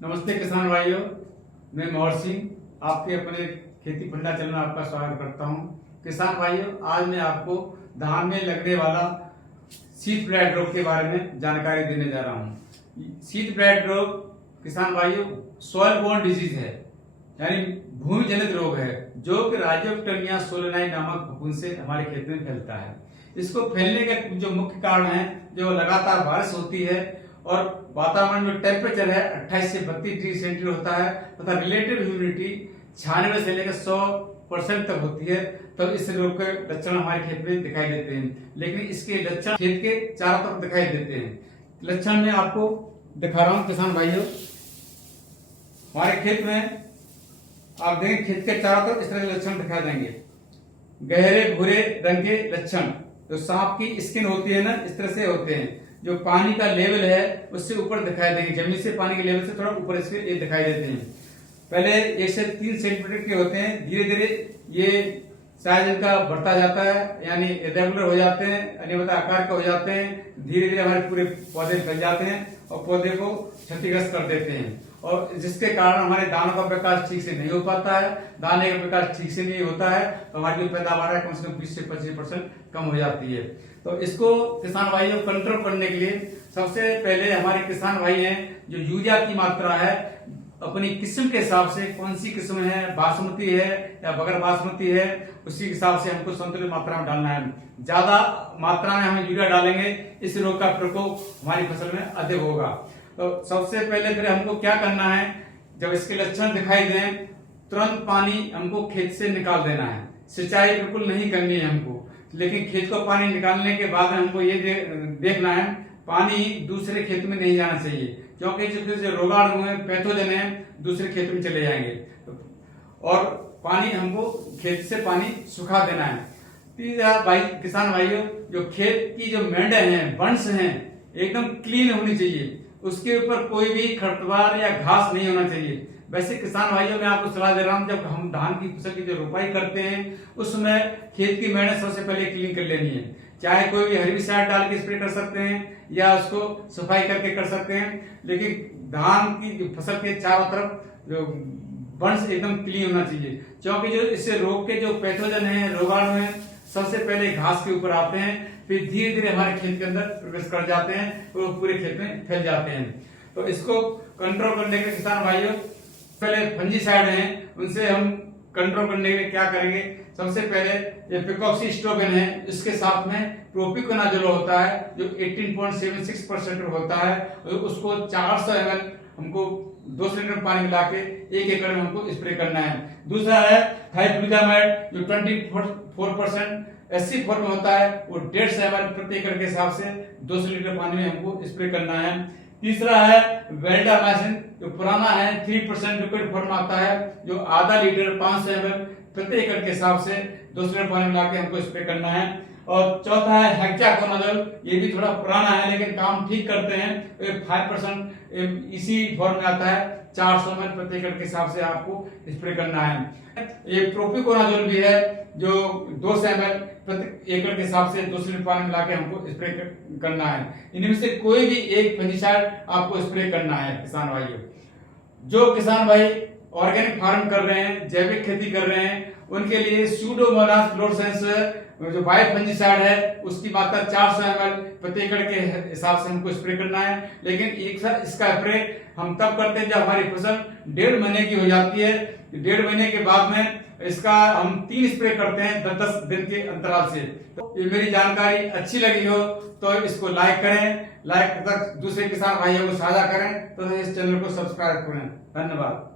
नमस्ते किसान भाइयों, मैं मोहर सिंह आपके अपने खेती फंडा चैनल में आपका स्वागत करता हूं। किसान भाइयों, आज मैं आपको धान में लगने वाला शीत ब्लाइट रोग के बारे में जानकारी देने जा रहा हूं। शीत ब्लाइट रोग किसान भाइयों सॉइल बोर्न डिजीज है, यानी भूमि जनित रोग है, जो कि राइजोप्टेनिया सोलेनाई नामक फफूंद से हमारे खेत में फैलता है। इसको फैलने के जो मुख्य कारण है, जो लगातार बारिश होती है और वातावरण में टेम्परेचर है 28 से 32 डिग्री सेंटीग्रेड होता है तथा रिलेटिव ह्यूमिडिटी 96 से लेकर 100% तक होती है, तो इस रोग के लक्षण हमारे खेत में दिखाई देते हैं। लेकिन इसके लक्षण खेत के चारों तरफ दिखाई देते हैं। लक्षण में आपको दिखा रहा हूं किसान भाइयों, हमारे खेत में आप देखें, खेत के चारों तरफ इस तरह के लक्षण दिखाई देंगे। गहरे भूरे रंग के लक्षण, जो सांप की स्किन होती है ना, इस तरह से होते हैं। जो पानी का लेवल है उससे ऊपर दिखाई देंगे, जमीन से पानी के लेवल से थोड़ा ऊपर इसके ये दिखाई देते हैं। पहले 1 से 3 सेंटीमीटर के होते हैं, धीरे धीरे ये साइज इनका बढ़ता जाता है, यानी इरेगुलर हो जाते हैं, अनियमित आकार के हो जाते हैं। धीरे धीरे हमारे पूरे पौधे फैल जाते हैं और पौधे को क्षतिग्रस्त कर देते हैं, और जिसके कारण हमारे दानों का विकास ठीक से नहीं हो पाता है। दाने का विकास ठीक से नहीं होता है तो हमारी जो पैदावार है कम से कम 20 से 25% कम हो जाती है। तो इसको किसान भाइयों कंट्रोल करने के लिए सबसे पहले हमारे किसान भाई हैं, जो यूरिया की मात्रा है अपनी किस्म के हिसाब से, कौन सी किस्म है, बासमती है या बगैर बासमती है, उसी हिसाब से हमको संतुलित मात्रा में डालना है। ज्यादा मात्रा में हम यूरिया डालेंगे, इस रोग का प्रकोप हमारी फसल में अधिक होगा। तो सबसे पहले फिर हमको क्या करना है, जब इसके लक्षण दिखाई दें तुरंत पानी हमको खेत से निकाल देना है। सिंचाई बिल्कुल नहीं करनी है हमको, लेकिन खेत को पानी निकालने के बाद हमको ये देखना है पानी दूसरे खेत में नहीं जाना चाहिए, क्योंकि जो रोगाणु है, पैथोजन है, दूसरे खेत में चले जाएंगे। और पानी हमको खेत से पानी सुखा देना है। तीसरा भाई किसान भाइयों, जो खेत की जो मेंढे हैं, बंड्स हैं, एकदम क्लीन होनी चाहिए, उसके ऊपर कोई भी खरपतवार या घास नहीं होना चाहिए। वैसे किसान भाइयों मैं आपको सलाह दे रहा हूं, जब हम धान की फसल की जो रोपाई करते हैं उसमें खेत की मेहनत सबसे पहले क्लीन कर लेनी है। चाहे कोई भी हेर्बिसाइड डाल के स्प्रे कर सकते हैं या उसको सफाई करके कर सकते हैं, लेकिन धान की फसल के चारों तरफ जो बंड्स एकदम क्लीन होना चाहिए, क्योंकि जो इससे रोग के जो पैथोजन है, रोगाणु है, सबसे पहले घास के ऊपर आते हैं, फिर धीरे धीरे हमारे खेत के अंदर प्रवेश कर जाते हैं, वो पूरे खेत में फैल जाते हैं। तो इसको कंट्रोल करने के किसान भाइयों पहले फंजीसाइड हैं, उनसे हम कंट्रोल करने के लिए क्या करेंगे, सबसे पहले ये पिकॉक्सीस्ट्रोबिन है, इसके साथ में प्रोपिकोनाजोल होता है जो 18.76% होता है, उसको 400 ml हमको 2 लीटर पानी मिला के 1 एकड़ में हमको स्प्रे करना है। दूसरा है थाइफ्लूजामाइड जो 24% SC फॉर्म में होता है, वो 150 ml प्रति एकड़ के हिसाब से 200 लीटर पानी में हमको स्प्रे करना है। तीसरा है वेल्डामाइसिन, जो पुराना है 3% लिक्विड फॉर्म आता है, जो आधा लीटर 500 ml प्रति एकड़ के हिसाब से 200 लीटर पानी मिला के हमको स्प्रे करना है। और चौथा है हेक्साकोनाजोल, ये भी थोड़ा पुराना है लेकिन काम ठीक करते हैं, 5% इसी फॉर्म में आता है, 400 ml प्रति एकड़ के हिसाब से आपको स्प्रे करना है। ये प्रोपिकोनाजोल भी है जो 200 ml प्रति एकड़ के हिसाब से 200 लीटर पानी मिला के हमको स्प्रे करना है। इनमें से कोई भी एक फंजीसाइड आपको स्प्रे करना है। किसान भाइयों, जो किसान भाई ऑर्गेनिक फार्म कर रहे हैं, जैविक खेती कर रहे हैं, उनके लिए स्यूडोमोनास फ्लोरेसेंस जो बायो फंजीसाइड है उसकी मात्रा 400 ml प्रति एकड़ के हिसाब से हमको स्प्रे करना है। लेकिन एक साथ इसका स्प्रे हम तब करते हैं जब हमारी फसल 1.5 महीने की हो जाती है। 1.5 महीने के बाद में इसका हम 3 स्प्रे करते हैं 10-10 दिन के अंतराल से। तो ये मेरी जानकारी अच्छी लगी हो तो इसको लाइक करें, लाइक तक दूसरे किसान भाइयों को साझा करें, तो इस चैनल को सब्सक्राइब करें। धन्यवाद।